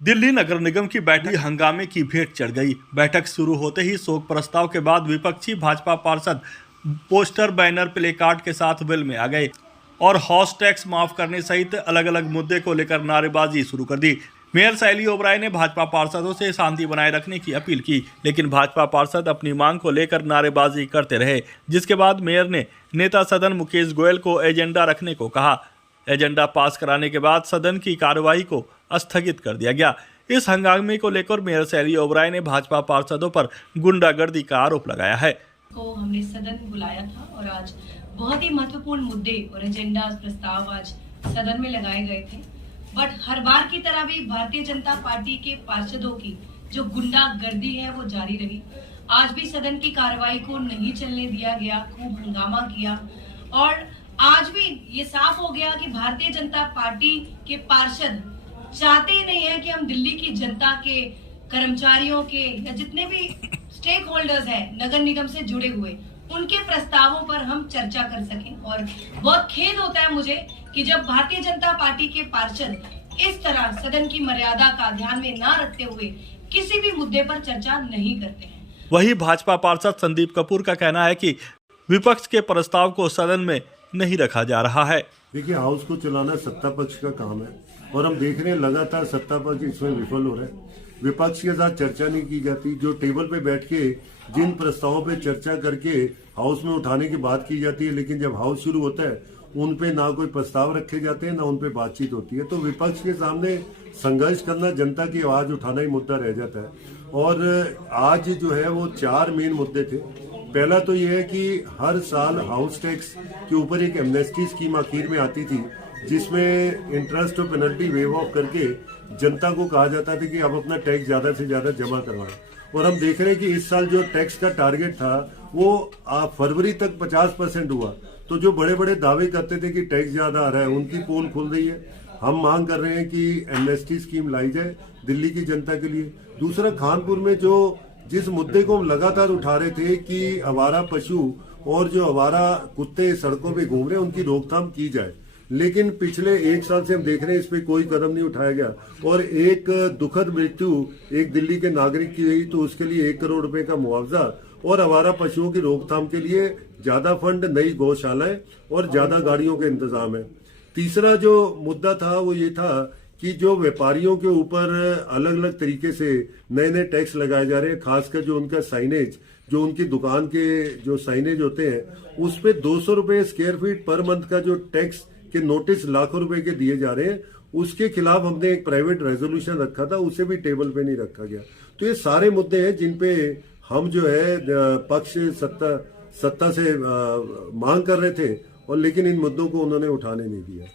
दिल्ली नगर निगम की बैठक हंगामे की भेंट चढ़ गई। बैठक शुरू होते ही शोक प्रस्ताव के बाद विपक्षी भाजपा पार्षद पोस्टर, बैनर, प्ले कार्ड के साथ वेल में आ गए और हाउस टैक्स माफ करने सहित अलग अलग मुद्दे को लेकर नारेबाजी शुरू कर दी। मेयर शैली ओबराय ने भाजपा पार्षदों से शांति बनाए रखने की अपील की, लेकिन भाजपा पार्षद अपनी मांग को लेकर नारेबाजी करते रहे, जिसके बाद मेयर ने नेता सदन मुकेश गोयल को एजेंडा रखने को कहा। एजेंडा पास कराने के बाद सदन की कार्यवाही को स्थगित कर दिया गया। इस हंगामे को लेकर मेयर शैली ओबराय ने भाजपा पार्षदों पर गुंडागर्दी का आरोप लगाया है। को हमने सदन बुलाया था और आज बहुत ही महत्वपूर्ण मुद्दे और एजेंडा प्रस्ताव आज सदन में लगाए गए थे। बट हर बार की तरह भी भारतीय जनता पार्टी के पार्षदों की जो गुंडागर्दी है वो जारी रही। आज भी सदन की कार्रवाई को नहीं चलने दिया गया, खूब हंगामा किया और आज भी ये साफ हो गया कि भारतीय जनता पार्टी के पार्षद चाहते ही नहीं है कि हम दिल्ली की जनता के, कर्मचारियों के या जितने भी स्टेक होल्डर्स हैं नगर निगम से जुड़े हुए, उनके प्रस्तावों पर हम चर्चा कर सकें। और बहुत खेद होता है मुझे कि जब भारतीय जनता पार्टी के पार्षद इस तरह सदन की मर्यादा का ध्यान में न रखते हुए किसी भी मुद्दे पर चर्चा नहीं करते हैं। वही भाजपा पार्षद संदीप कपूर का कहना है कि विपक्ष के प्रस्ताव को सदन में नहीं रखा जा रहा है। देखिए, हाउस को चलाना सत्ता पक्ष का काम है और हम देख रहे हैं लगातार सत्ता पक्ष इसमें विफल हो रहा है। विपक्ष के साथ चर्चा नहीं की जाती। जो टेबल पे बैठ के जिन प्रस्तावों पे चर्चा करके हाउस में उठाने की बात की जाती है, लेकिन जब हाउस शुरू होता है उन पे ना कोई प्रस्ताव रखे जाते हैं, ना उन पे बातचीत होती है। तो विपक्ष के सामने संघर्ष करना, जनता की आवाज उठाना ही मुद्दा रह जाता है। और आज जो है वो 4 मेन मुद्दे थे। पहला तो ये है कि हर साल हाउस टैक्स के ऊपर एक एमनेस्टी स्कीम आखिर में आती थी, जिसमें इंटरेस्ट और पेनल्टी वेव ऑफ करके जनता को कहा जाता था कि आप अपना टैक्स ज्यादा से ज्यादा जमा करवाएं। और हम देख रहे हैं कि इस साल जो टैक्स का टारगेट था वो फरवरी तक 50% हुआ। तो जो बड़े बड़े दावे करते थे कि टैक्स ज्यादा आ रहा है, उनकी पोल खुल रही है। हम मांग कर रहे हैं कि एमनेस्टी स्कीम लाई जाए दिल्ली की जनता के लिए। दूसरा, कानपुर में जिस मुद्दे को हम लगातार उठा रहे थे कि आवारा पशु और जो आवारा कुत्ते सड़कों पे घूम रहे हैं उनकी रोकथाम की जाए, लेकिन पिछले 1 साल से हम देख रहे हैं इस पे कोई कदम नहीं उठाया गया। और एक दुखद मृत्यु एक दिल्ली के नागरिक की हुई तो उसके लिए 1 करोड़ रुपए का मुआवजा और आवारा पशुओं की रोकथाम के लिए ज्यादा फंड, नई गौशालाएं और ज्यादा गाड़ियों के इंतजाम है। तीसरा जो मुद्दा था वो ये था कि जो व्यापारियों के ऊपर अलग अलग तरीके से नए नए टैक्स लगाए जा रहे हैं, खासकर जो उनका साइनेज, जो उनकी दुकान के जो साइनेज होते हैं उस पे 200 रुपए स्क्वायर फीट पर मंथ का जो टैक्स के नोटिस लाखों रुपए के दिए जा रहे हैं, उसके खिलाफ हमने एक प्राइवेट रेजोल्यूशन रखा था, उसे भी टेबल पे नहीं रखा गया। तो ये सारे मुद्दे हैं जिन पे हम जो है पक्ष सत्ता से मांग कर रहे थे, और लेकिन इन मुद्दों को उन्होंने उठाने नहीं दिया।